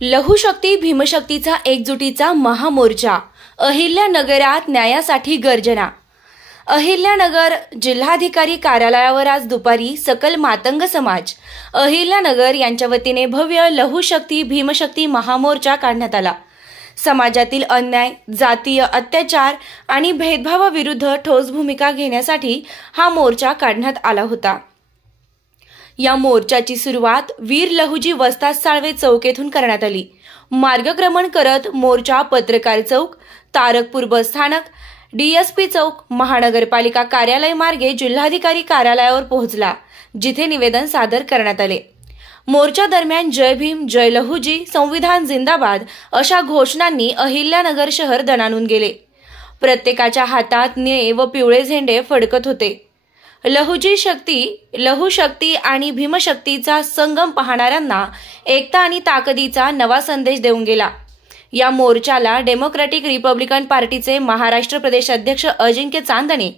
लहुशक्ती भीमशक्तीचा एकजुटीचा महामोर्चा अहिल्यानगरात न्यायासाठी गर्जना। अहिल्यानगर जिल्हाधिकारी कार्यालयावर आज दुपारी सकल मातंग समाज अहिल्यानगर यांच्या वतीने भव्य लहुशक्ती भीमशक्ती महामोर्चा काढण्यात आला। समाजातील अन्याय, जातीय अत्याचार आणि भेदभावाविरुद्ध ठोस भूमिका घेण्यासाठी हा मोर्चा काढण्यात आला होता। या मोर्चाची सुरुवात वीर लहुजी वस्ताद साळवे चौक येथून करण्यात आली। मार्गक्रमण करत मोर्चा पत्रकार चौक, तारकपूर बस स्थानक, डीएसपी चौक, महानगरपालिका कार्यालय मार्गे जिल्हाधिकारी कार्यालयावर पोहोचला, जिथे निवेदन सादर करण्यात आले। मोर्चा दरम्यान जय भीम, जय लहुजी, संविधान जिंदाबाद अशा घोषणांनी अहिल्यानगर शहर दणाणून गेले। प्रत्येकाच्या हातात निळे व पिवळे झेंडे फडकत होते। लहुशक्ती आणि भीमशक्तीचा संगम पाहणाऱ्यांना एकता आणि ताकदीचा नवा संदेश देऊन गेला। या मोर्चाला डेमोक्रॅटिक रिपब्लिकन पार्टीचे महाराष्ट्र प्रदेश अध्यक्ष अजिंक्य चांदणे,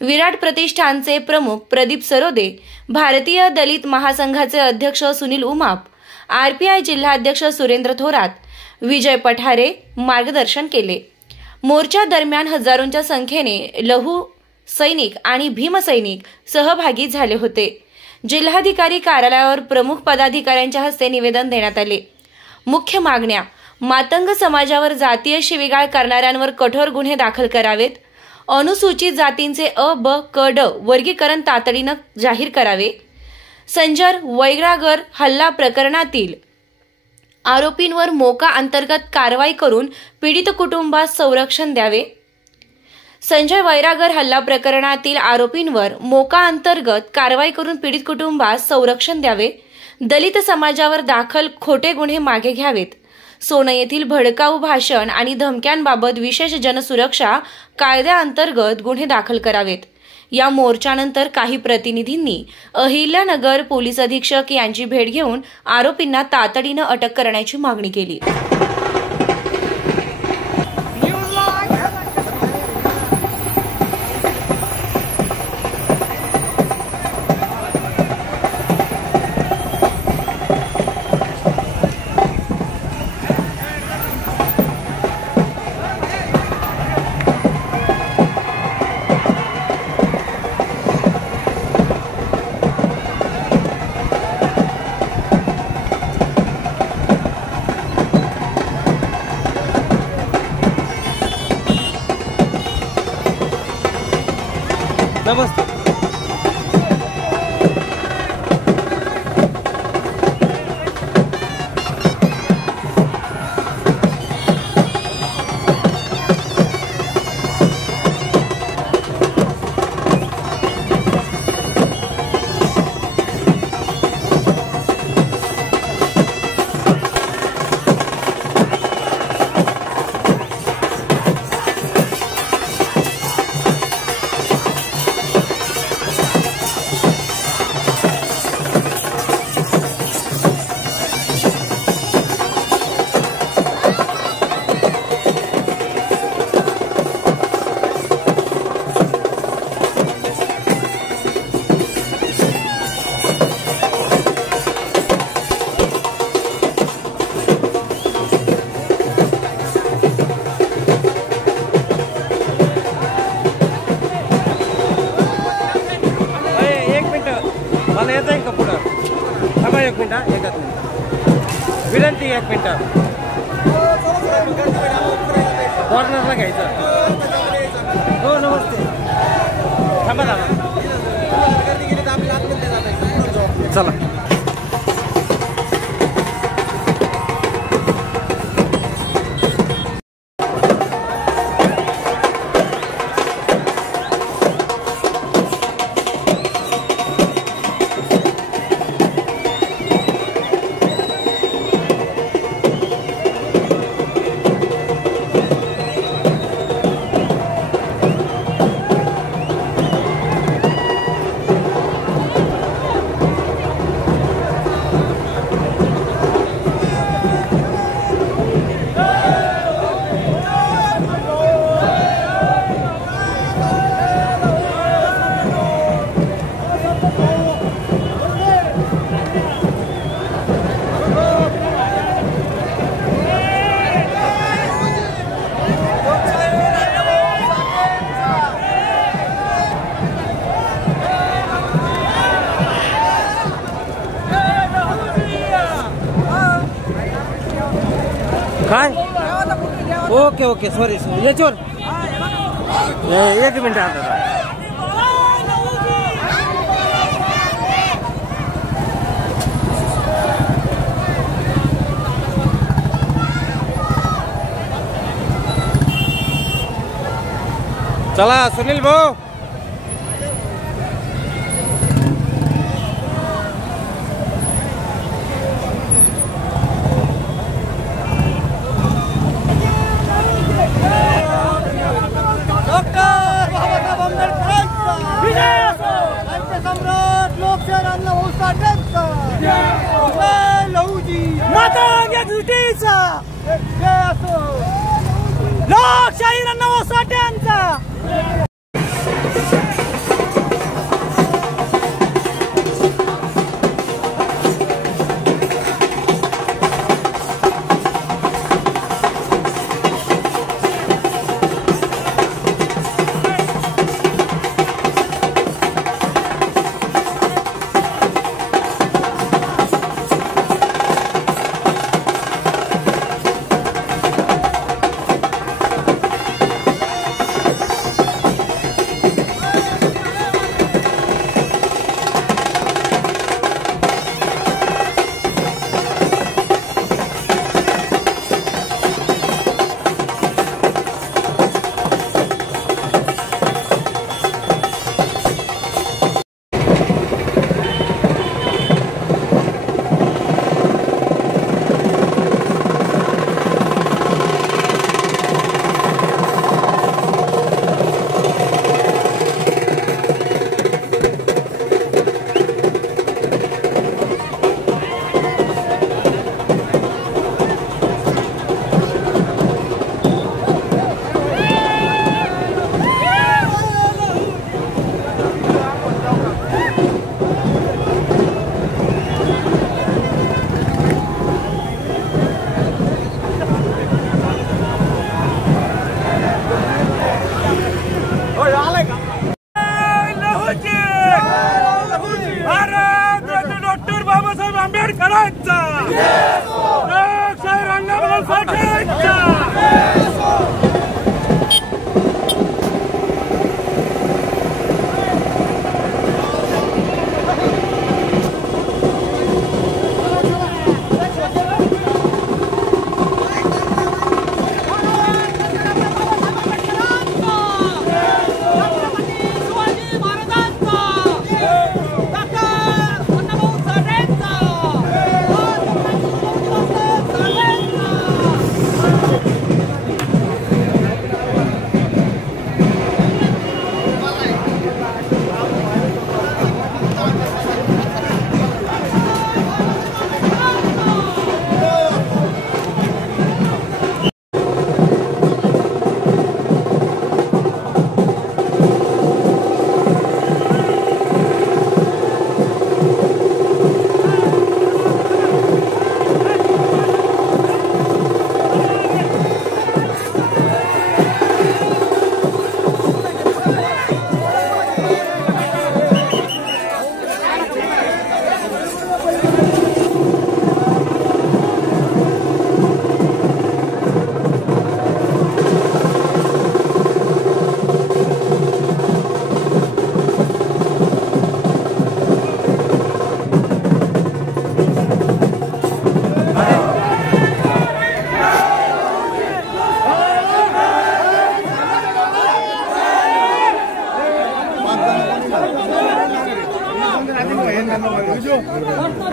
विराट प्रतिष्ठानचे प्रमुख प्रदीप सरोदे, भारतीय दलित महासंघाचे अध्यक्ष सुनील उमाप, आरपीआय जिल्हाध्यक्ष सुरेंद्र थोरात, विजय पठारे मार्गदर्शन केले। मोर्चा दरम्यान हजारोंच्या संख्येने लहू सैनिक आणि भीमसैनिक सहभागी झाले होते। जिल्हाधिकारी कार्यालयावर प्रमुख पदाधिकाऱ्यांच्या हस्ते निवेदन देण्यात आले। मुख्य मागण्या: मातंग समाजावर जातीय शिवीगाळ करणाऱ्यांवर कठोर गुन्हे दाखल करावेत। अनुसूचित जातींचे अ, ब, क, ड वर्गीकरण तातडीनं जाहीर करावे। संजर वैरागर हल्ला प्रकरणातील आरोपींवर मोका अंतर्गत कारवाई करून पीडित कुटुंबास संरक्षण द्यावे। संजय वैरागर हल्ला प्रकरणातील आरोपींवर मोका अंतर्गत कारवाई करून पीडित कुटुंबास संरक्षण द्यावे। दलित समाजावर दाखल खोटे गुन्हे मागे घ्यावेत। सोनं येथील भडकाऊ भाषण आणि धमक्यांबाबत विशेष जनसुरक्षा कायद्याअंतर्गत गुन्हे दाखल करावेत। या मोर्चानंतर काही प्रतिनिधींनी अहिल्यानगर पोलीस अधीक्षक यांची भेट घेऊन आरोपींना तातडीनं अटक करण्याची मागणी केली। नमस्ते। मला येत आहे का पुढं? थांबा एक मिनिट, एकच मिनिट विनंती, एक मिनिट कॉर्नरला घ्यायचं। हो नमस्ते, थांबा चला। काय ओके ओके सॉरी याच्यावर एक मिनिट आता चला सुनील भाऊ लोकशाही अण्णाभाऊ साठेंचा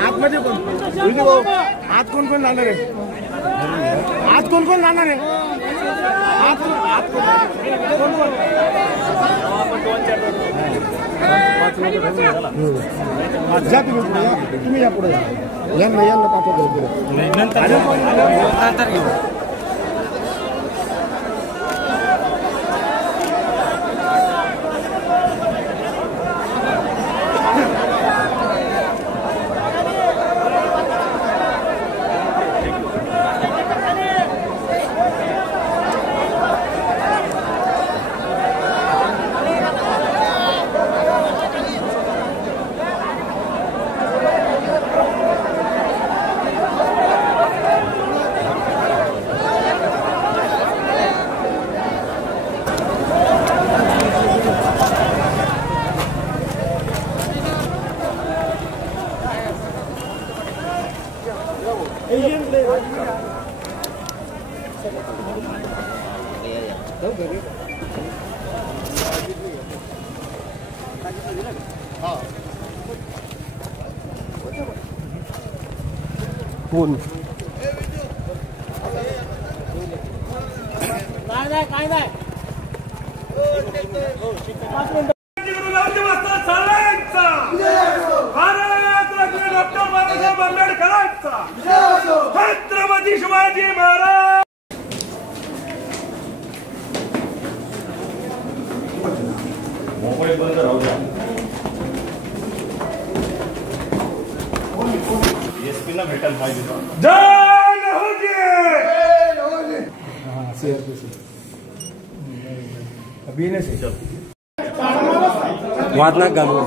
आतमध्ये आत कोण कोण जाणार आहे? आत कोण कोण जाणार आहे? आत कोण कोण? जा तुम्ही या पुढे यांना पाठवतो नंतर घेऊ. काय नाही छत्रपती शिवाजी महाराज मोबाईल बंद राहू द्या. एसपी ना भेटायला पाहिजे. जय लहुजी. वाद ना घालू.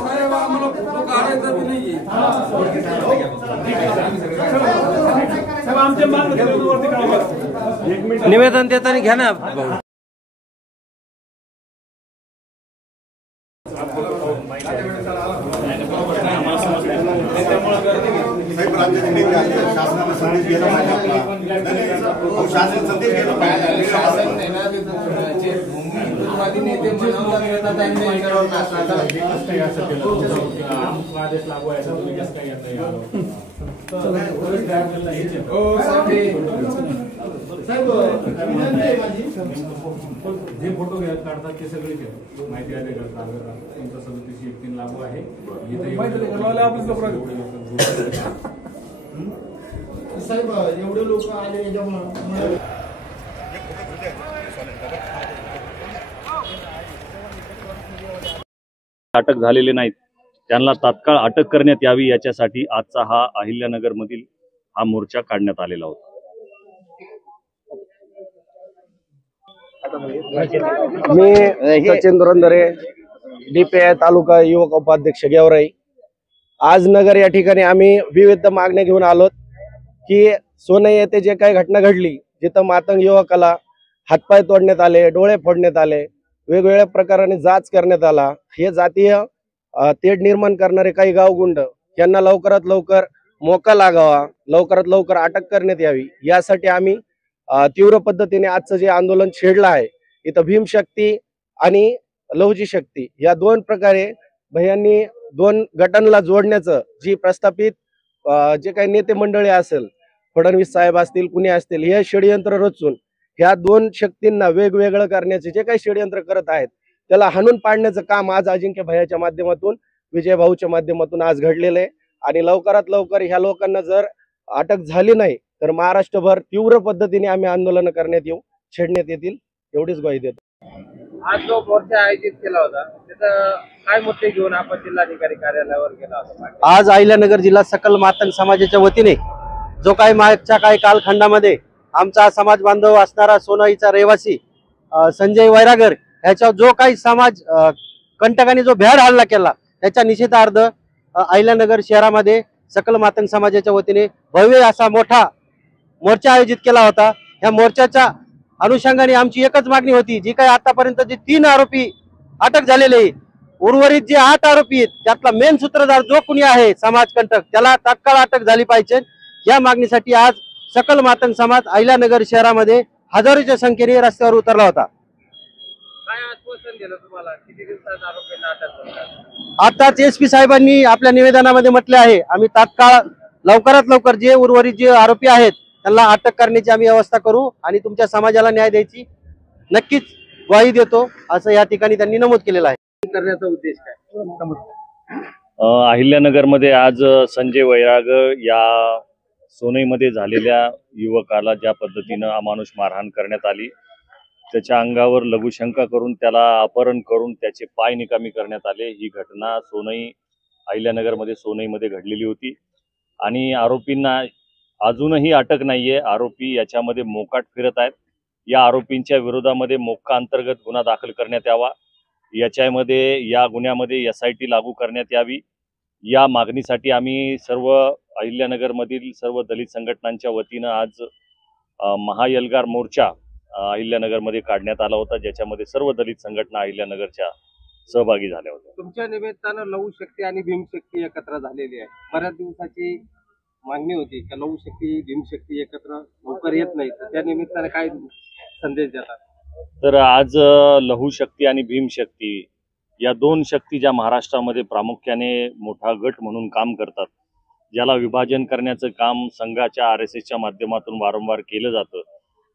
निवेदन देताना घ्या ना भाऊ. शासनाला संदेश गेला शासन संदेश गेला नेते आदेश लागू आहे जे फोटो काढतात ते सगळे माहिती आहे तुमचा 37/3 लागू आहे. साहेब एवढे लोक आले याच्यामुळे अटक झालेले नाहीत त्यांना तात्काळ अटक करण्यात यावी याच्यासाठी आजचा हा अहिल्यानगर मधील हा मोर्चा काढण्यात आलेला होता. मी सचिन दुरंदरे DPI तालुका युवक उपाध्यक्ष गेवराई. आज नगर या ठिकाणी आम्ही विविध मागण्या घेऊन आलोत की सोनई येथे जे काही घटना घडली, जिथं मातंग युवकाला हातपाय तोडण्यात आले, डोळे फोडण्यात आले, वेगवेगळ्या प्रकाराने जाच करण्यात आला, हे जातीय तेढ निर्माण करणारे काही गावगुंड यांना लवकरात लवकर मोका लागावा, लवकरात लवकर अटक करण्यात यावी यासाठी आम्ही तीव्र पद्धतीने आजचं जे आंदोलन छेडलं आहे. इथं भीमशक्ती आणि लहुजी शक्ती या दोन प्रकारे भैयांनी दोन गटांना जोडण्याचं जी प्रस्थापित जे काही नेते मंडळी असेल, फडणवीस साहेब असतील, कुणी असतील, हे षडयंत्र रचून ह्या दोन शक्तींना वेगवेगळं करण्याचे जे काही षडयंत्र करत आहेत त्याला हाणून पाडण्याचं काम आज अजिंक्य भैयाच्या माध्यमातून, विजय भाऊच्या माध्यमातून आज घडलेलं आहे. आणि लवकरात लवकर ह्या लोकांना जर अटक झाली नाही तर महाराष्ट्रभर तीव्र पद्धतीने आम्ही आंदोलन करण्यात येऊ, छेडण्यात येतील, एवढीच ग्वाही देतो. आज जो मोर्चा आयोजित केला होता त्याचा काय मुद्दे घेऊन आपण जिल्हाधिकारी कार्यालयावर गेला होता? आज अहिल्यानगर जिल्हा सकल मातंग समाजाच्या वतीने जो काही मागच्या काही कालखंडामध्ये आमचा समाज बांधव असणारा सोनईचा रहिवासी संजय वैरागर ह्याच्यावर जो काही समाज कंटकांनी जो भ्याड हल्ला केला त्याच्या निषेधार्थ अहिल्यानगर शहरामध्ये सकल मातंग समाजाच्या वतीने भव्य असा मोठा मोर्चा आयोजित केला होता. या मोर्चाच्या अनुषंगाने आमची एकच मागणी होती, जी काही आतापर्यंत जे 3 आरोपी अटक झालेले, उर्वरित जे 8 आरोपी आहेत त्यातला मेन सूत्रधार जो कुणी आहे समाजकंटक, त्याला तात्काळ अटक झाली पाहिजे. या मागणीसाठी आज सकल मातंग समाज अहिल्यानगर शहरामध्ये हजारोच्या संख्येने रस्त्यावर उतरला होता. काय आश्वासन दिलं तुम्हाला? किती दिवसात आरोपींना अटक करणार? आताच SP साहेबांनी आपल्या निवेदनामध्ये म्हटले आहे, आम्ही तात्काळ लवकरात लवकर जे उर्वरित जे आरोपी आहेत त्यांना अटक करण्याची आम्ही व्यवस्था करू आणि तुमच्या समाजाला न्याय द्यायची नक्कीच ग्वाही देतो, असं या ठिकाणी त्यांनी नमूद केलेलं आहे. करण्याचा उद्देश काय? अहिल्यानगर मध्ये आज संजय वैरागर या सोनईमध्ये झालेल्या युवकाला ज्या पद्धतीनं अमानुष मारहाण करण्यात आली, त्याच्या अंगावर लघुशंका करून त्याला अपहरण करून त्याचे पाय निकामी करण्यात आले, ही घटना अहिल्यानगरमध्ये सोनईमध्ये घडलेली होती. आणि आरोपींना अजूनही अटक नाहीये. आरोपी याच्यामध्ये मोकाट फिरत आहेत. या आरोपींच्या विरोधामध्ये मोक्का अंतर्गत गुन्हा दाखल करण्यात यावा, याच्यामध्ये या गुन्ह्यामध्ये SIT लागू करण्यात यावी, या मागणीसाठी आम्ही सर्व अहिल्यानगरमधील सर्व दलित संघटनांच्या वतीनं आज महाएल्गार मोर्चा अहिल्यानगरमध्ये काढण्यात आला होता, ज्याच्यामध्ये सर्व दलित संघटना अहिल्यानगरच्या सहभागी झाल्या होत्या. तुमच्या निमित्तानं लहू शक्ती आणि भीमशक्ती एकत्र झालेली आहे. बऱ्याच दिवसाची मागणी होती का लघुशक्ती भीमशक्ती एकत्र लवकर येत नाही, तर त्या निमित्ताने काय संदेश देतात? तर आज लघुशक्ती आणि भीमशक्ती या दोन शक्ती ज्या महाराष्ट्रामध्ये प्रामुख्याने मोठा गट म्हणून काम करतात, ज्याला विभाजन करण्याचं काम संघाच्या RSSच्या माध्यमातून वारंवार केलं जातं,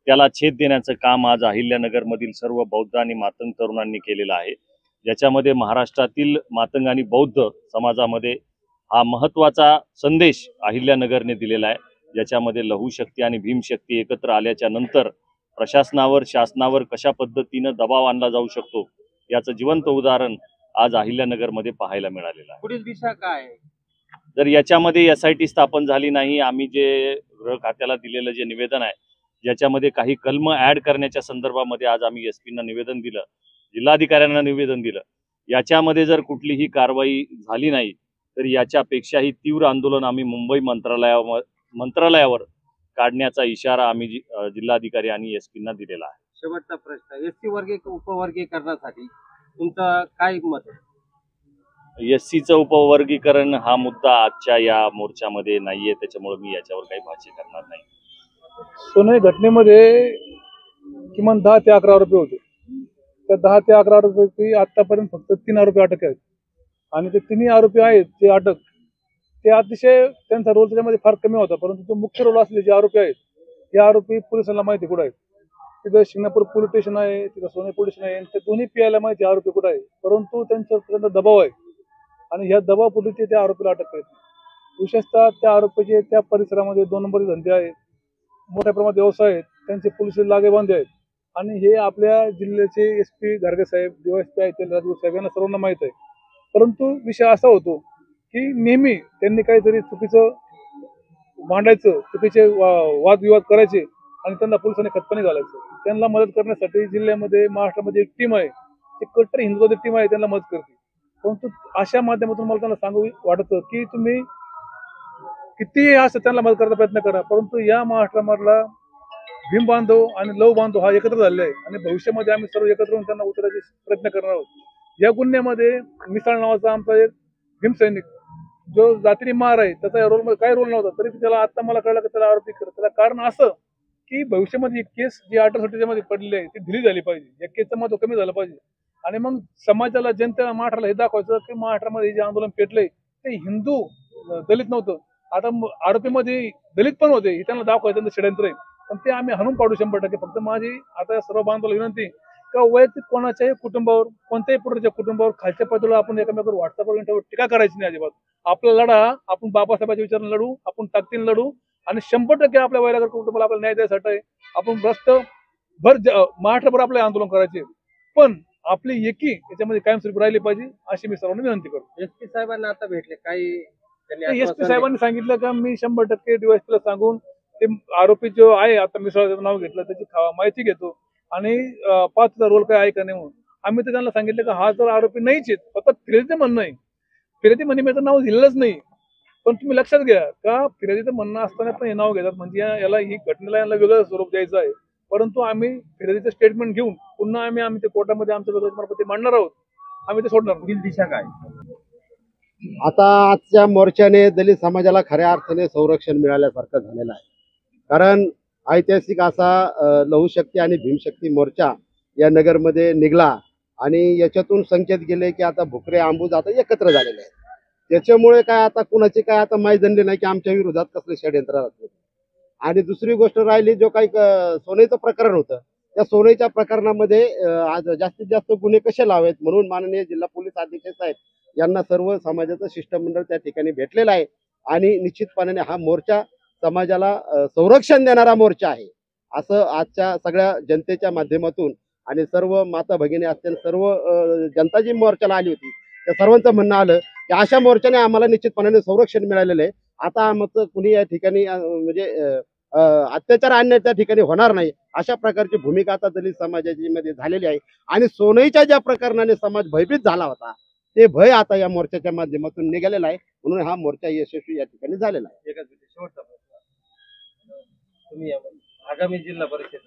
त्याला छेद देण्याचं काम आज अहिल्यानगरमधील सर्व बौद्ध आणि मातंग तरुणांनी केलेलं आहे, ज्याच्यामध्ये महाराष्ट्रातील मातंग आणि बौद्ध समाजामध्ये हा महत्त्वाचा संदेश अहिल्यानगरने दिलेला आहे, ज्याच्यामध्ये लघुशक्ती आणि भीमशक्ती एकत्र आल्याच्या नंतर प्रशासनावर शासनावर कशा पद्धतीनं दबाव आणला जाऊ शकतो याचं जिवंत उदाहरण आज अहिल्यानगरमध्ये पाहायला मिळालेलं आहे. पुढील दिशा काय आहे? जर याच्यामध्ये SIT स्थापन झाली नाही, आम्ही जे गृह खात्याला दिलेलं जे निवेदन आहे ज्याच्यामध्ये काही कलम ॲड करण्याच्या संदर्भामध्ये आज आम्ही SP निवेदन दिलं, जिल्हाधिकाऱ्यांना निवेदन दिलं, याच्यामध्ये जर कुठलीही कारवाई झाली नाही तर याच्यापेक्षाही तीव्र आंदोलन आम्ही मुंबई मंत्रालयावर काढण्याचा इशारा आम्ही जिल्हाधिकारी आणि SP दिलेला आहे. शेवटचा प्रश्न, SC उपवर्गीकरणासाठी तुमचं काय मत आहे? SCचं उपवर्गीकरण हा मुद्दा आजच्या या मोर्चामध्ये नाहीये, त्याच्यामुळे मी याच्यावर काही भाष्य करणार नाही. सोनई घटनेमध्ये किमान 10 ते 11 आरोपी होते. त्या 10 ते 11 आरोपी आतापर्यंत फक्त 3 आरोपी अटक आहेत आणि ते 3 आरोपी आहेत जे अटक, ते अतिशय त्यांचा रोल त्याच्यामध्ये फार कमी होता, परंतु तो मुख्य रोल असले जे आरोपी आहेत हे आरोपी पोलिसांना माहिती कुठं आहेत. तिथं शिंगणापूर पोलीस स्टेशन आहे, तिथं सोनई पोलीस स्टेशन आहे, त्या दोन्ही PIला माहिती आरोपी कुठं आहे, परंतु त्यांचा दबाव आहे आणि ह्या दबावापोटी ते त्या आरोपीला अटक करत नाही. विशेषतः त्या आरोपीचे त्या परिसरामध्ये 2 नंबरचे धंदे आहेत, मोठ्या प्रमाणात व्यवसाय आहेत, त्यांचे पोलीस लागेबांधे आहेत आणि हे आपल्या जिल्ह्याचे SP गारगे साहेब, DYSP आहेत राजगुरू साहेब यांना सर्वांना माहीत आहे. परंतु विषय असा होतो की नेहमी त्यांनी काहीतरी चुकीचं मांडायचं, चुकीचे वादविवाद करायचे आणि त्यांना पोलिसांनी खतपाणी घालायचं. त्यांना मदत करण्यासाठी जिल्ह्यामध्ये महाराष्ट्रामध्ये एक टीम आहे, ती कट्टर हिंदुत्वादी टीम आहे, त्यांना मदत करते. परंतु अशा माध्यमातून मला त्यांना सांगू वाटतं की तुम्ही कितीही असं त्यांना मदत करायचा प्रयत्न करा, परंतु या महाराष्ट्रामधला भीम बांधव आणि लव बांधव हा एकत्र झालेला आहे आणि भविष्यामध्ये आम्ही सर्व एकत्र होऊन त्यांना उतरायचे प्रयत्न करणार आहोत. या गुन्ह्यामध्ये मिसाळ नावाचा आमचा एक भीमसैनिक जो जातीने मार आहे, त्याचा या रोलमध्ये काय रोल नव्हता, तरी त्याला आता मला कळलं की त्याला आरोपी करत. त्याला कारण असं की भविष्यामध्ये एक केस जी 68 मध्ये पडलेली आहे ती दिली झाली पाहिजे, या केसचं महत्व कमी झालं पाहिजे आणि मग समाजाला, जनतेला, महाराष्ट्राला हे दाखवायचं की महाराष्ट्रामध्ये जे आंदोलन पेटलंय ते हिंदू दलित नव्हतं. आता आरोपीमध्ये दलित पण होते, हे त्यांना दाखवायचं, त्यांचं षडयंत्र आहे, पण ते आम्ही हाणून पाडू 100%. फक्त माझी आता सर्व बांधवाला विनंती का वैयक्तिक कोणाच्याही कुटुंबावर, कोणत्याही पुढच्या कुटुंबावर खालच्या पातळीवर आपण एकमेकांवर व्हॉट्सअपवर टीका करायची नाही अजिबात. आपला लढा आपण बाबासाहेबांच्या विचाराने लढू, आपण ताकदीने लढू आणि 100% आपल्या वैरागर कुटुंबाला आपल्याला न्याय द्यायसाठी आपण रस्त्याभर महाराष्ट्रभर आपले आंदोलन करायचे, पण आपली एकी याच्यामध्ये कायमस्वरूपी राहिली पाहिजे अशी मी सर्वांना विनंती करतो. SP साहेबांना आता भेटले काही? SP साहेबांनी सांगितलं का मी 100% DYSPला सांगून ते आरोपी जो आहे, आता मिसळाचं नाव घेतलं, त्याची माहिती घेतो आणि पाचचा रोल काय आहे का नाही म्हणून. आम्ही तर त्यांना सांगितलं का हा जर आरोपी नाहीच आहेत, फक्त फिर्यादीचं म्हणणं आहे, फिर्यादी म्हणण्याचं नाव दिलेलंच नाही, पण तुम्ही लक्षात घ्या का फिर्यादीचं म्हणणं असताना पण हे नाव घेतात, म्हणजे याला ही घटनेला याला वेगळं स्वरूप द्यायचं आहे. परंतु आम्ही फिर्यादीचं स्टेटमेंट घेऊन पुन्हा आम्ही ते कोर्टामध्ये आमच्या विरोधात मांडणार आहोत, आम्ही ते सोडणार. पुढील दिशा काय? आता आजच्या मोर्चाने दलित समाजाला खऱ्या अर्थाने संरक्षण मिळाल्यासारखं झालेलं आहे. कारण ऐतिहासिक असा लघुशक्ती आणि भीमशक्ती मोर्चा या नगरमध्ये निघाला आणि याच्यातून संकेत गेले की आता भुकरे आंबूज आता एकत्र झालेले आहेत. त्याच्यामुळे काय आता कुणाची काय आता माहीत नाही की आमच्या विरोधात कसले षडयंत्र असले. आणि दुसरी गोष्ट राहिली, जो काही सोनईचं प्रकरण होतं, त्या सोनईच्या प्रकरणामध्ये आज जास्तीत जास्त गुन्हे कसे लावावेत म्हणून माननीय जिल्हा पोलीस अधीक्षक साहेब यांना सर्व समाजाचं शिष्टमंडळ त्या ठिकाणी भेटलेलं आहे आणि निश्चितपणाने हा मोर्चा समाजाला संरक्षण देणारा मोर्चा आहे असं आजच्या सगळ्या जनतेच्या माध्यमातून आणि सर्व माता भगिनी असतील, सर्व जनता जी मोर्चाला आली होती त्या सर्वांचं म्हणणं आलं की अशा मोर्चाने आम्हाला निश्चितपणाने संरक्षण मिळालेलं आहे. आता आमचं कुणी या ठिकाणी म्हणजे अत्याचार आणण्याच्या त्या ठिकाणी होणार नाही अशा प्रकारची भूमिका आता दलित समाजाची मध्ये झालेली आहे. आणि सोनईच्या ज्या प्रकरणाने समाज भयभीत झाला होता ते भय आता या मोर्चाच्या माध्यमातून निघालेला आहे, म्हणून हा मोर्चा यशस्वी या ठिकाणी झालेला आहे. एकच शेवटचा प्रश्न, तुम्ही आगामी जिल्हा परिषद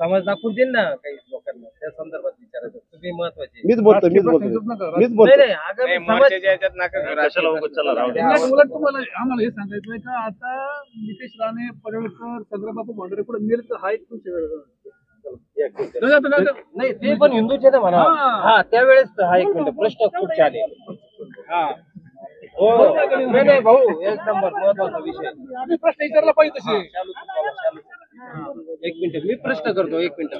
समाज दाखवून देईल ना काही लोकांना, त्या संदर्भात विचार करायचं तुम्ही महत्वाचे. मीच बोलतो नाही, नाही, आगामी समाजाच्या याच्यात नका करू. उलट तुम्हाला आम्हाला हे सांगायचं का आता नितेश राणे, पडळकर, चंद्रबाबू भोंडरे पुढे मिळत हा एक नाही, ते पण हिंदूचे ना म्हणा. हा, त्यावेळेस हा एक मिनिट प्रश्न खूप छान आहे. हा हो, नाही नाही भाऊ, एक नंबर महत्वाचा विषय. आम्ही प्रश्न विचारला पाहिजे तसे. एक मिनिट मी प्रश्न करतो. एक मिनिट.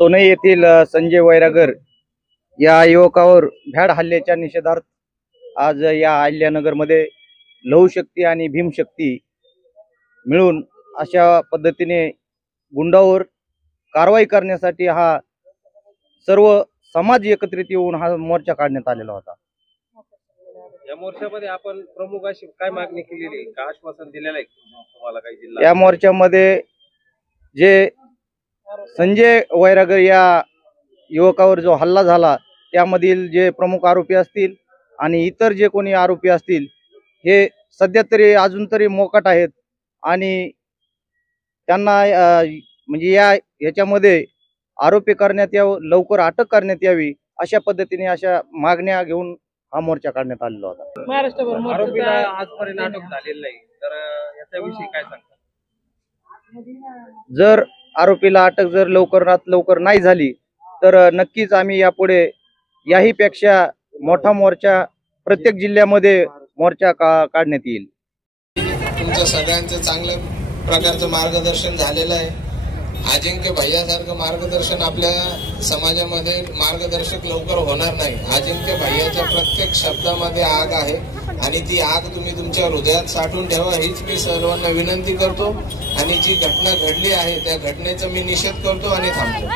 सोनई येथील संजय वैरागर या युवकावर भ्याड हल्ल्याच्या निषेधार्थ आज या अहिल्यानगरमध्ये लहुशक्ती आणि भीमशक्ती मिळून अशा पद्धतीने गुंडावर कारवाई करण्यासाठी हा सर्व समाज एकत्रित येऊन हा मोर्चा काढण्यात आलेला होता. या मोर्चामध्ये आपण प्रमुख अशी काय मागणी केलेली, का आश्वासन दिलेलं आहे तुम्हाला काही जिल्हा? या मोर्चामध्ये जे संजय वैरागर या युवकावर जो हल्ला झाला त्यामधील जे प्रमुख आरोपी असतील आणि इतर जे कोणी आरोपी असतील हे सध्या तरी अजून तरी मोकाट आहेत आणि त्यांना म्हणजे याच्यामध्ये आरोपी करण्यात यावं, लवकर अटक करण्यात यावी अशा पद्धतीने अशा मागण्या घेऊन हा मोर्चा काढण्यात आलेला होता. महाराष्ट्रभर आरोपीला आजपर्यंत अटक झालेली नाही, तर याच्याविषयी काय सांगता? जर आरोपीला अटक जर लवकरात लवकर नाही झाली तर नक्कीच आम्ही यापुढे याही पेक्षा मोठा मोर्चा प्रत्येक जिल्ह्यामध्ये मोर्चा काढण्यात येईल. तुमचं सगळ्यांचं चांगल्या प्रकारचं मार्गदर्शन झालेलं आहे. अजिंक्य भैयासारखं मार्गदर्शन आपल्या समाजामध्ये मार्गदर्शक लवकर होणार नाही. अजिंक्य भैयाच्या प्रत्येक शब्दामध्ये आग आहे आणि ती आग तुम्ही तुमच्या हृदयात साठवून ठेवा हीच मी सर्वांना विनंती करतो. आणि जी घटना घडली आहे त्या घटनेचा मी निषेध करतो आणि थांबतो.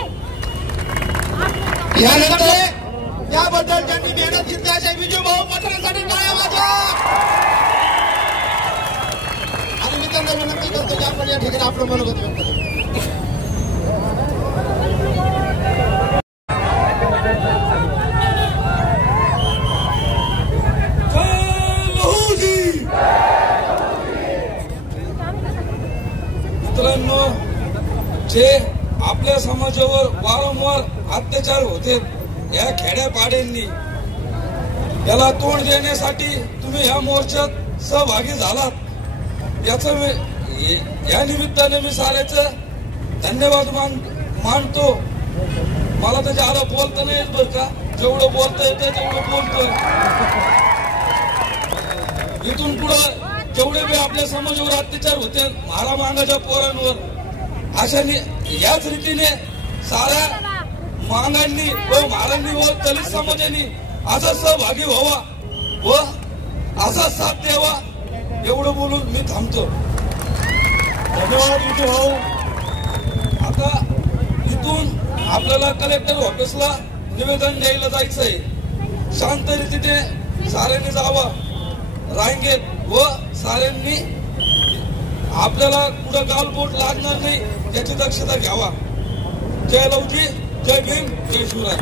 याबद्दल ज्यांनी मेहनत घेतली अशा विजू भाऊ पटण्यासाठी टाळ्या वाजवा. आणि मी त्यांना विनंती करतो की आपण या ठिकाणी आपलं मनोगत व्यक्त करू. मित्रांनो, जे आपल्या समाजावर वारंवार अत्याचार होते या खेड्यापाड्यांनी याला तोंड देण्यासाठी तुम्ही या मोर्चात सहभागी झालात. याचं या निमित्ताने मी साऱ्याचं धन्यवाद मानतो. मला तर ज्याला बोलता नाही येत बरं का, जेवढं बोलता येतं तेवढं बोलतोय. इथून पुढं जेवढे बी आपल्या समाजावर अत्याचार होते मारा मांगाच्या पोरांवर अशा याच रीतीने साऱ्या मांगांनी व महारांनी व दलित समाजाने असा सहभागी व्हावा व असा साथ द्यावा एवढं बोलून मी थांबतो. धन्यवाद विजू भाऊ. आता इथून आपल्याला कलेक्टर ऑफिसला निवेदन द्यायला जायचंय. शांत रीतीने साऱ्यांनी जावं रांगेत व साऱ्यांनी आपल्याला कुठं गालबोट लागणार नाही याची दक्षता घ्यावा. जय लवजी, जय भीम, जय शिवराय.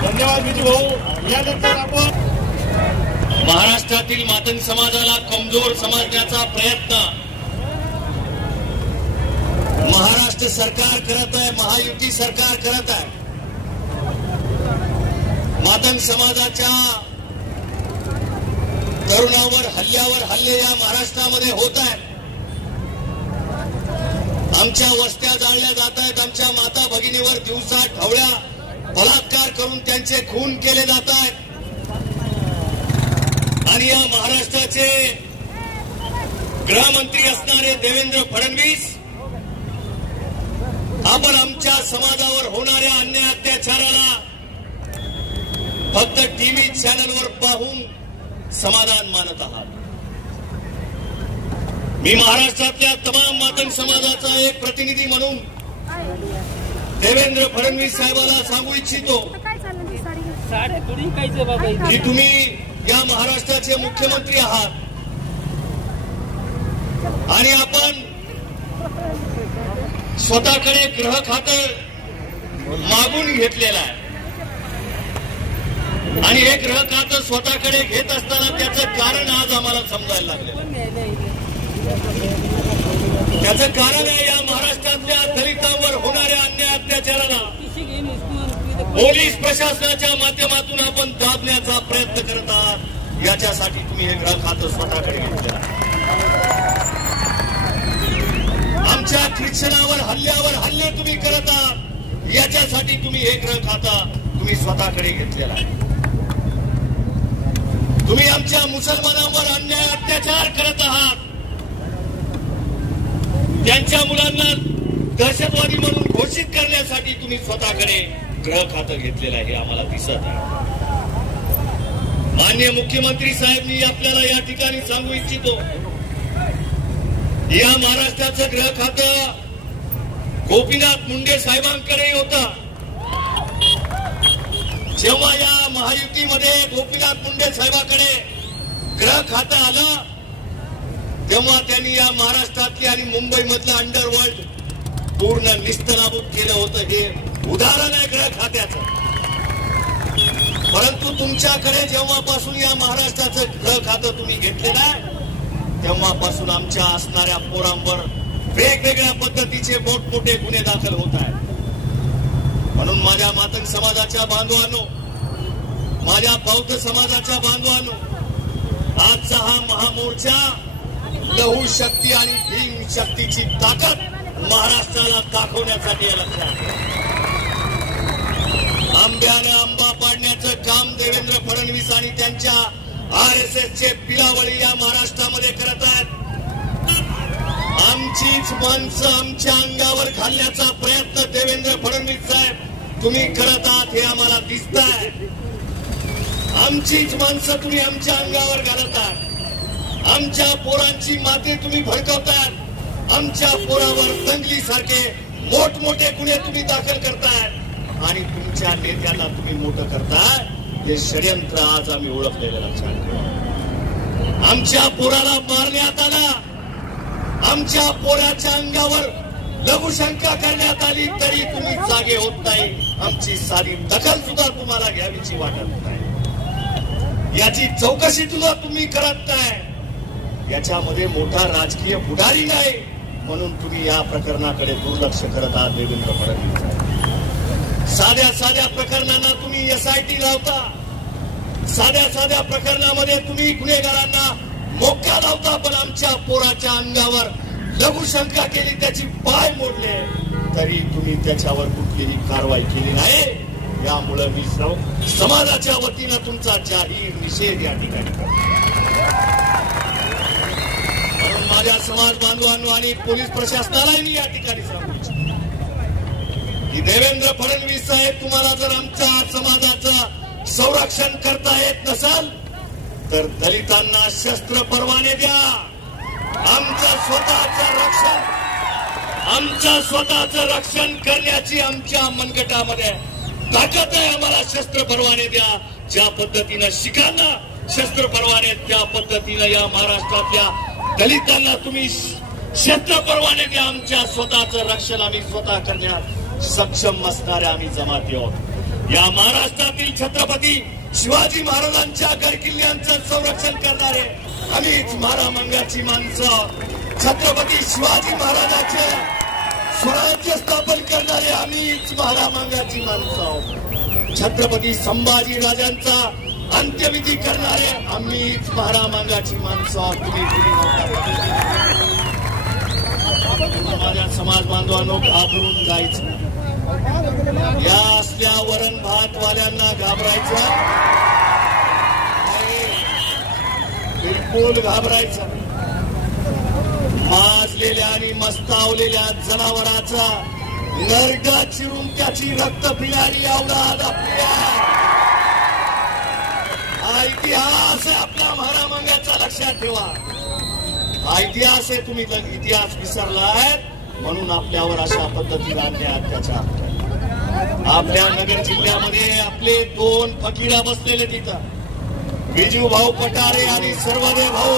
धन्यवाद विजू भाऊ. यानंतर आपण महाराष्ट्रातील मातंग समाजाला कमजोर समजण्याचा प्रयत्न महाराष्ट्र सरकार करत आहे, महायुती सरकार करत आहे. मातंग समाजाच्या तरुणावर हल्ले या महाराष्ट्रामध्ये होत आहेत. आमच्या वस्त्या जाळल्या जात आहेत. आमच्या माता भगिनीवर दिवसा ढवळ्या बलात्कार करून त्यांचे खून केले जात आहेत. आणि या महाराष्ट्राचे गृहमंत्री असणारे देवेंद्र फडणवीस आपण आमच्या समाजावर होणाऱ्या अन्याय अत्याचाराला फक्त टीव्ही चॅनलवर पाहून समाधान मानत आहात. मी महाराष्ट्रातल्या तमाम मातंग समाजाचा एक प्रतिनिधी म्हणून देवेंद्र फडणवीस साहेबांना सांगू इच्छितो की तुम्ही या महाराष्ट्राचे मुख्यमंत्री आहात आणि आपण स्वतःकडे गृह खातं मागून घेतलेलं आहे. आणि हे गृह खातं स्वतःकडे घेत असताना त्याचं कारण आज आम्हाला समजायला लागलेलं. त्याचं कारण आहे या महाराष्ट्रातल्या दलितांवर होणाऱ्या अन्याय अत्याचाराला पोलीस प्रशासनाच्या माध्यमातून आपण दाबण्याचा प्रयत्न करत आहात, याच्यासाठी तुम्ही हे गृह खातं स्वतःकडे घेतलं. आमच्या ख्रिश्चनावर हल्ले तुम्ही करत आहात, याच्यासाठी तुम्ही हे गृह खातं तुम्ही स्वतःकडे घेतलेला आहे. तुम्ही आमच्या मुसलमानांवर अन्याय अत्याचार करत आहात, त्यांच्या मुलांना दहशतवादी म्हणून घोषित करण्यासाठी तुम्ही स्वतःकडे गृह खातं घेतलेलं आहे, हे आम्हाला दिसत आहे. माननीय मुख्यमंत्री साहेब, मी आपल्याला या ठिकाणी सांगू इच्छितो, या महाराष्ट्राचं गृह खातं गोपीनाथ मुंडे साहेबांकडे होतं. जेव्हा या महायुतीमध्ये गोपीनाथ मुंडे साहेबांकडे गृह खातं आलं, तेव्हा त्यांनी या महाराष्ट्रातली आणि मुंबईमधलं अंडरवर्ल्ड पूर्ण निस्तनाबूत केलं होतं. हे उदाहरण आहे गृह खात्याचं. परंतु तुमच्याकडे जेव्हापासून या महाराष्ट्राचं गृह खातं तुम्ही घेतलेलं आहे, तेव्हापासून आमच्या असणाऱ्या पोरांवर वेगवेगळ्या पद्धतीचे मोठमोठे गुन्हे दाखल होत आहेत. म्हणून माझ्या मातंग समाजाच्या बांधवांनो, माझ्या बौद्ध समाजाच्या बांधवांनो, आजचा हा महामोर्चा लहू शक्ती आणि भीम शक्तीची ताकद महाराष्ट्राला दाखवण्यासाठी आंब्यानं आंबा पाडण्याचं काम देवेंद्र फडणवीस आणि त्यांच्या RSSचे पिलावळी या महाराष्ट्रामध्ये करत आहेत. आमचीच माणसं आमच्या अंगावर घालण्याचा प्रयत्न देवेंद्र फडणवीस साहेब तुम्ही करत आहात, हे आम्हाला दिसत आहे. आमचीच माणसं तुम्ही आमच्या अंगावर घालत आहात. आमच्या पोरांची माते तुम्ही भडकवताय. आमच्या पोरावर दंगलीसारखे मोठमोठे गुन्हे तुम्ही दाखल करताय आणि तुमच्या नेत्यांना तुम्ही मोठं करताय. हे षडयंत्र आज आम्ही ओळखलेलं लक्षात ठेवा. आमच्या पोराला मारण्यात आला, आमच्या पोराच्या अंगावर लघुशंका करण्यात आली, तरी तुम्ही जागे होत नाही. आमची सारी दखल सुद्धा तुम्हाला घ्यावीची वाटत नाही. याची चौकशी सुद्धा तुम्ही करत नाही. याच्यामध्ये मोठा राजकीय पुढारी नाही म्हणून तुम्ही या प्रकरणाकडे दुर्लक्ष करत आहात. देवेंद्र फडणवीस साध्या साध्या प्रकरणांना तुम्ही SIT लावता, साध्या साध्या प्रकरणामध्ये तुम्ही गुन्हेगारांना मोक्का लावता, पण आमच्या पोराच्या अंगावर लघुशंका केली, त्याची पाय मोडले, तरी तुम्ही त्याच्यावर कुठलीही कारवाई केली नाही. यामुळे मी समाजाच्या वतीनं तुमचा जाहीर निषेध या ठिकाणी करतो. माझ्या समाज बांधवांनो आणि पोलीस प्रशासनालाही मी या ठिकाणी सांगू इच्छितो की देवेंद्र फडणवीस साहेब, तुम्हाला जर आमच्या समाजाचं संरक्षण करता येत नसाल तर दलितांना शस्त्र परवाने द्या. आमचं स्वतःचं रक्षण करण्याची आमच्या मनगटामध्ये ताकद आहे. आम्हाला शस्त्र परवाने द्या. ज्या पद्धतीनं शिखांना शस्त्र परवाने, त्या पद्धतीनं या महाराष्ट्रातल्या दलितांना तुम्ही शस्त्र परवाने द्या. आमच्या स्वतःचं रक्षण आम्ही स्वतः करण्यात सक्षम असणाऱ्या आम्ही जमाती आहोत. या महाराष्ट्रातील छत्रपती शिवाजी महाराजांच्या गडकिल्ल्यांचं संरक्षण करणारे आम्हीच महारामंगाची माणसं. छत्रपती शिवाजी महाराजांचे स्वराज्य स्थापन करणारे आम्हीच महारामंगाची माणसं आहोत. छत्रपती संभाजी राजांचा अंत्यविधी करणारे आम्हीच महारामांगाची माणसं. तुम्ही माझ्या समाज बांधवांनो घाबरून जायचं. या असल्या वरण भातवाल्यांना घाबरायचं बिलकुल घाबरायचं. माजलेल्या आणि मस्तावलेल्या जनावराचा नरडा चिरून त्याची रक्त पिणारी अवलाद आपल्या इतिहास आहे. आपला महारामंगाचा लक्षात ठेवा. हा इतिहास आहे. तुम्ही इतिहास विसरलाय म्हणून आपल्यावर अशा पद्धतीने अन्याय अत्याचार. आपल्या नगर जिल्ह्यामध्ये आपले 2 फकीरा बसलेले तिथं, बिजू भाऊ पटारे आणि सर्वदेव भाऊ.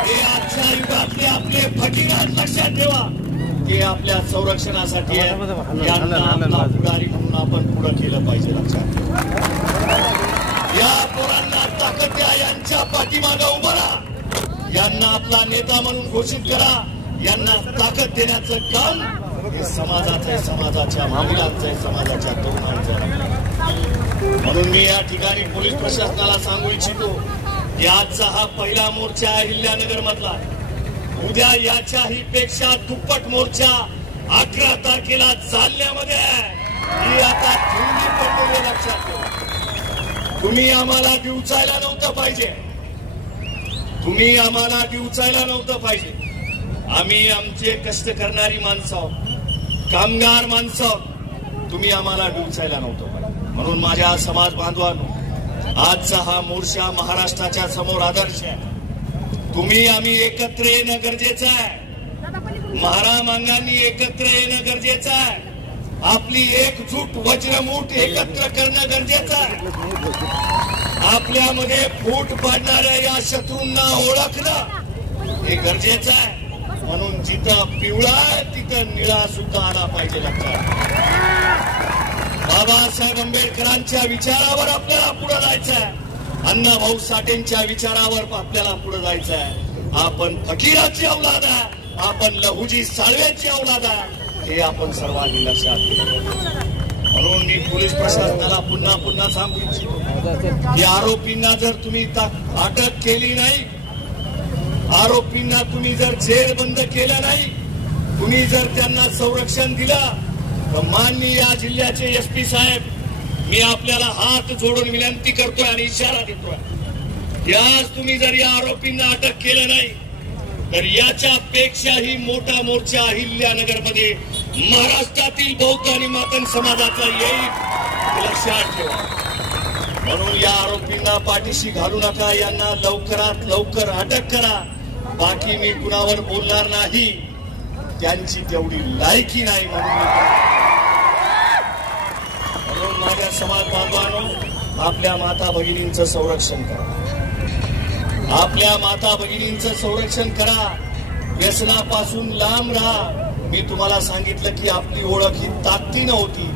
हे आजच्या युगातले आपले फकीरा लक्षात ठेवा. ते आपल्या संरक्षणासाठी यांना पुढारी म्हणून आपण पुढे केलं पाहिजे. लक्षात ठेवा. या पोरांना ताकद द्या. यांच्या पाठीमागे उभा राहा. यांना आपला नेता म्हणून घोषित करा. यांना ताकद देण्याचं काम हे समाजाचं आहे, समाजाच्या महिलांचं आहे, समाजाच्या तरुणांचं आहे. म्हणून मी या ठिकाणी पोलीस प्रशासनाला सांगू इच्छितो की आजचा हा पहिला मोर्चा अहिल्यानगर मधला, उद्या याच्याही पेक्षा दुप्पट मोर्चा 11 तारखेला जालन्यामध्ये आहे. ही आता ठिणगी पडलेली लक्षात ठेवा. तुम्ही आम्हाला दिवचायला नव्हतं पाहिजे, तुम्ही आम्हाला दिवचायला नव्हतं पाहिजे. आम्ही आमचे कष्ट करणारी माणसं आहोत, कामगार माणसं आहोत, तुम्ही आम्हाला दिवचायला नव्हतं पाहिजे. म्हणून माझ्या समाज बांधवांनो, आजचा हा मोर्चा महाराष्ट्राच्या समोर आदर्श आहे. तुम्ही आम्ही एकत्र येणं गरजेचं आहे. महारामांगांनी एकत्र येणं गरजेचं आहे. आपली एकजूट वज्रमूठ एकत्र करणं गरजेचं आहे. आपल्यामध्ये फूट पाडणाऱ्या या शत्रूंना ओळखणं हे गरजेचं आहे. म्हणून जिथं पिवळा आहे तिथं निळा सुद्धा आला पाहिजे. लक्षात, बाबासाहेब आंबेडकरांच्या विचारावर आपल्याला पुढे जायचं आहे. अण्णाभाऊ साठेंच्या विचारावर आपल्याला पुढे जायचं आहे. आपण फकीराची औलाद आहे, आपण लहुजी साळवेची औलाद आहे, हे आपण सर्वांनी लक्षात ठेवा. म्हणून मी पोलीस प्रशासनाला पुन्हा पुन्हा सांगू इच्छितो की आरोपींना जर तुम्ही अटक केली नाही, आरोपींना तुम्ही जर जेल बंद केलं नाही, तुम्ही जर त्यांना संरक्षण दिलं, तर माननीय या जिल्ह्याचे SP साहेब, मी आपल्याला हात जोडून विनंती करतोय आणि इशारा देतोय की आज तुम्ही जर या आरोपींना अटक केलं नाही, तर याच्यापेक्षाही मोठा मोर्चा अहिल्यानगरमध्ये महाराष्ट्रातील बौद्ध आणि मातंग समाजाचा येईल, लक्षात ठेवा. म्हणून या आरोपींना पाठीशी घालू नका, यांना लवकरात लवकर अटक करा. बाकी मी कुणावर बोलणार नाही, त्यांची तेवढी लायकी नाही. म्हणून माझ्या समाज बांधवांनो, आपल्या माता भगिनींचं संरक्षण करा, आपल्या माता भगिनींचं संरक्षण करा, व्यसनापासून लांब राहा. मी तुम्हाला सांगितलं की आपली ओळख ही ताकदीनं होती,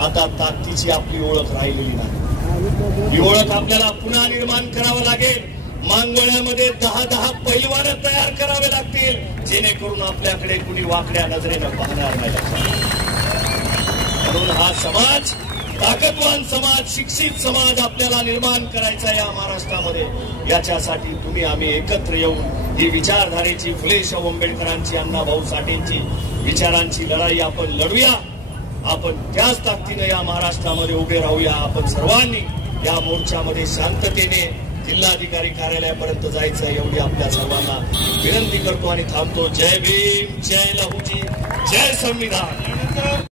आता ताकदीची आपली ओळख राहिलेली नाही. ही ओळख आपल्याला पुन्हा निर्माण करावं लागेल. मांगोळ्यामध्ये 10 पैलवान तयार करावे लागतील, जेणेकरून आपल्याकडे कुणी वाकड्या नजरेनं पाहणार नाही. म्हणून हा समाज, ताकदवान समाज, शिक्षित समाज आपल्याला निर्माण करायचा या महाराष्ट्रामध्ये. याच्यासाठी तुम्ही आम्ही एकत्र येऊन ही विचारधारेची, फुले शाहू आंबेडकरांची, अण्णाभाऊ साठेंची विचारांची लढाई आपण लढूया. आपण त्याच ताकदीने या महाराष्ट्रामध्ये उभे राहूया. आपण सर्वांनी या मोर्चामध्ये शांततेने जिल्हाधिकारी कार्यालयापर्यंत जायचं, एवढी आपल्या सर्वांना विनंती करतो आणि थांबतो. जय भीम, जय लहुजी, जय संविधान.